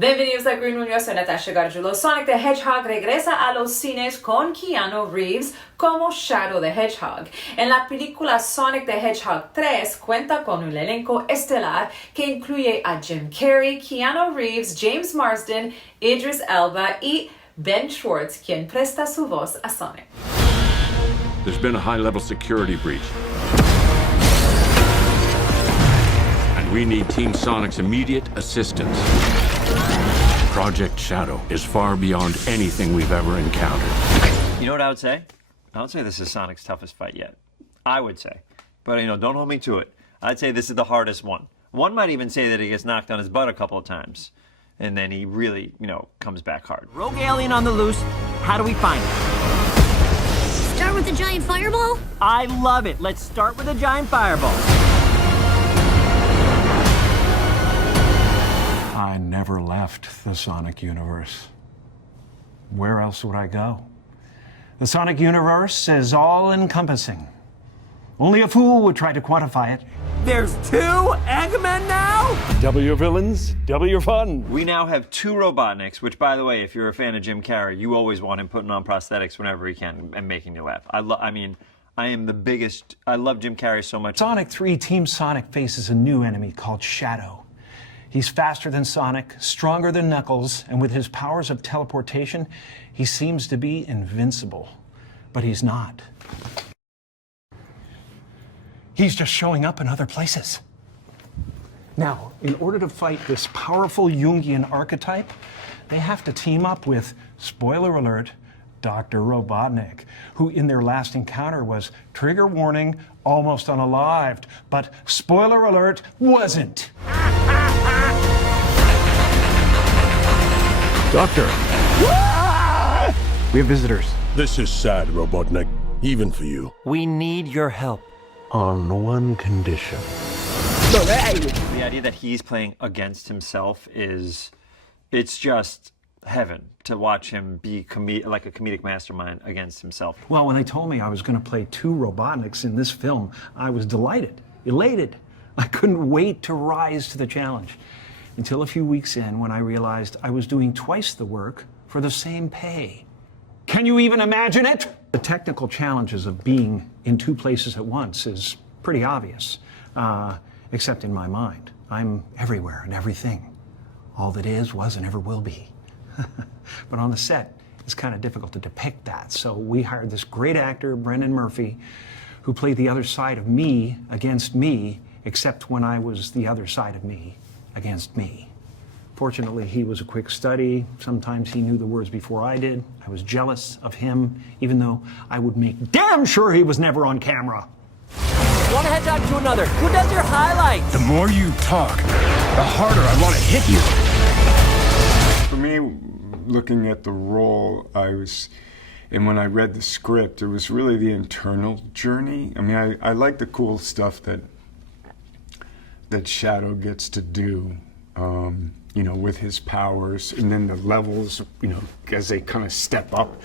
Bienvenidos a Green Universo, soy Natasha Gargiulo. Sonic the Hedgehog regresa a los cines con Keanu Reeves como Shadow the Hedgehog. En la película Sonic the Hedgehog 3 cuenta con un elenco estelar que incluye a Jim Carrey, Keanu Reeves, James Marsden, Idris Elba y Ben Schwartz, quien presta su voz a Sonic. There's been a high-level security breach. And we need Team Sonic's immediate assistance. Project Shadow is far beyond anything we've ever encountered. You know what I would say? I would say this is Sonic's toughest fight yet. I would say. But, don't hold me to it. I'd say this is the hardest one. One might even say that he gets knocked on his butt a couple of times. And then he really, comes back hard. Rogue alien on the loose. How do we find it? Start with a giant fireball? I love it. Let's start with a giant fireball. I never left the Sonic universe. Where else would I go? The Sonic universe is all-encompassing. Only a fool would try to quantify it. There's 2 Eggmen now? Double your villains, double your fun. We now have 2 Robotniks, which, by the way, if you're a fan of Jim Carrey, you always want him putting on prosthetics whenever he can and making you laugh. I love Jim Carrey so much. Sonic 3 Team Sonic faces a new enemy called Shadow. He's faster than Sonic, stronger than Knuckles, and with his powers of teleportation, he seems to be invincible. But he's not. He's just showing up in other places. Now, in order to fight this powerful Jungian archetype, they have to team up with, spoiler alert, Dr. Robotnik, who in their last encounter was, trigger warning, almost unalived, but spoiler alert, wasn't. Doctor! We have visitors. This is sad, Robotnik. Even for you. We need your help. On one condition. The idea that he's playing against himself it's just heaven to watch him be like a comedic mastermind against himself. Well, when they told me I was going to play 2 Robotniks in this film, I was delighted, elated. I couldn't wait to rise to the challenge. Until a few weeks in, when I realized I was doing twice the work for the same pay. Can you even imagine it? The technical challenges of being in 2 places at once is pretty obvious, except in my mind. I'm everywhere and everything. All that is, was, and ever will be. But on the set, it's kind of difficult to depict that. So we hired this great actor, Brendan Murphy, who played the other side of me against me, except when I was the other side of me against me. Fortunately, he was a quick study. Sometimes he knew the words before I did. I was jealous of him, even though I would make damn sure he was never on camera. One hedgehog to another. Who does your highlights? The more you talk, the harder I want to hit you. For me, looking at the role, and when I read the script, it was really the internal journey. I mean, I like the cool stuff that Shadow gets to do, with his powers, and then the levels, as they kind of step up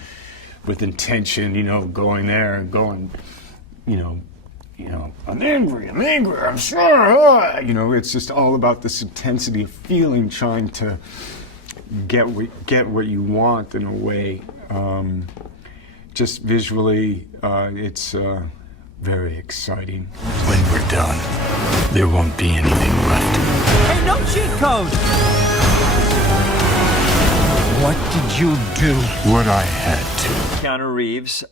with intention, going there and going, I'm angry, I'm sure, it's just all about this intensity of feeling, trying to get what you want in a way. Just visually, it's very exciting. When we're done, there won't be anything left. Hey, no cheat code! What did you do? What I had to. Keanu Reeves,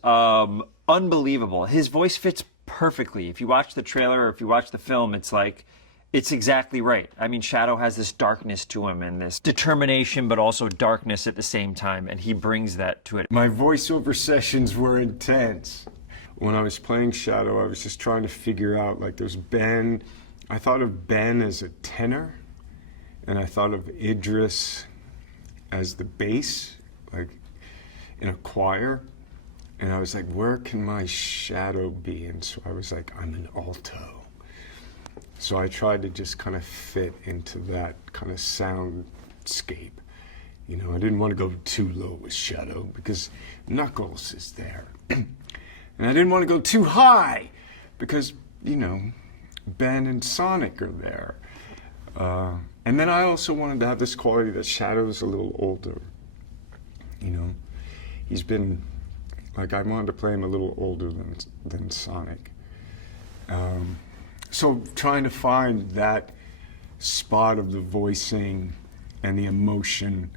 unbelievable. His voice fits perfectly. If you watch the trailer or if you watch the film, it's exactly right. I mean, Shadow has this darkness to him and this determination, but also darkness at the same time, and he brings that to it. My voiceover sessions were intense. When I was playing Shadow, I was just trying to figure out, there's Ben. I thought of Ben as a tenor, and I thought of Idris as the bass, in a choir. And I was like, where can my Shadow be? And so I was like, I'm an alto. So I tried to just kind of fit into that kind of soundscape. I didn't want to go too low with Shadow because Knuckles is there. And I didn't want to go too high because, Ben and Sonic are there. And then I also wanted to have this quality that Shadow's a little older. You know, he's been, like, I wanted to play him a little older than Sonic. So trying to find that spot of the voicing and the emotion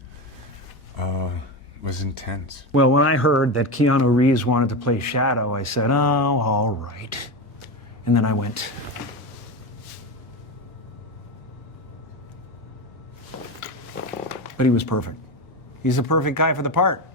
was intense. Well, when I heard that Keanu Reeves wanted to play Shadow, I said, oh, all right. And then I went. But he was perfect. He's the perfect guy for the part.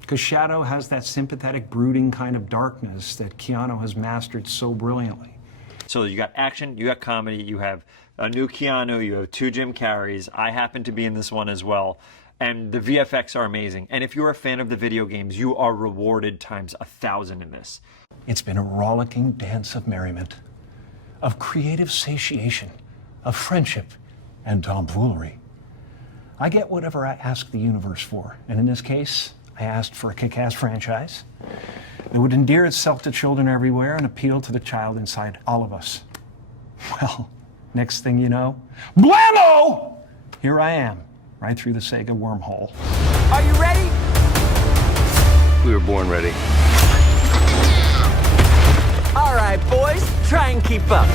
Because Shadow has that sympathetic, brooding kind of darkness that Keanu has mastered so brilliantly. So you got action, you got comedy, you have a new Keanu, you have 2 Jim Carreys. I happen to be in this one as well. And the VFX are amazing. And if you're a fan of the video games, you are rewarded times 1,000 in this. It's been a rollicking dance of merriment, of creative satiation, of friendship and tomfoolery. I get whatever I ask the universe for. And in this case, I asked for a kick-ass franchise that would endear itself to children everywhere and appeal to the child inside all of us. Well, next thing you know, blammo! Here I am, right through the Sega wormhole. Are you ready? We were born ready. All right, boys, try and keep up.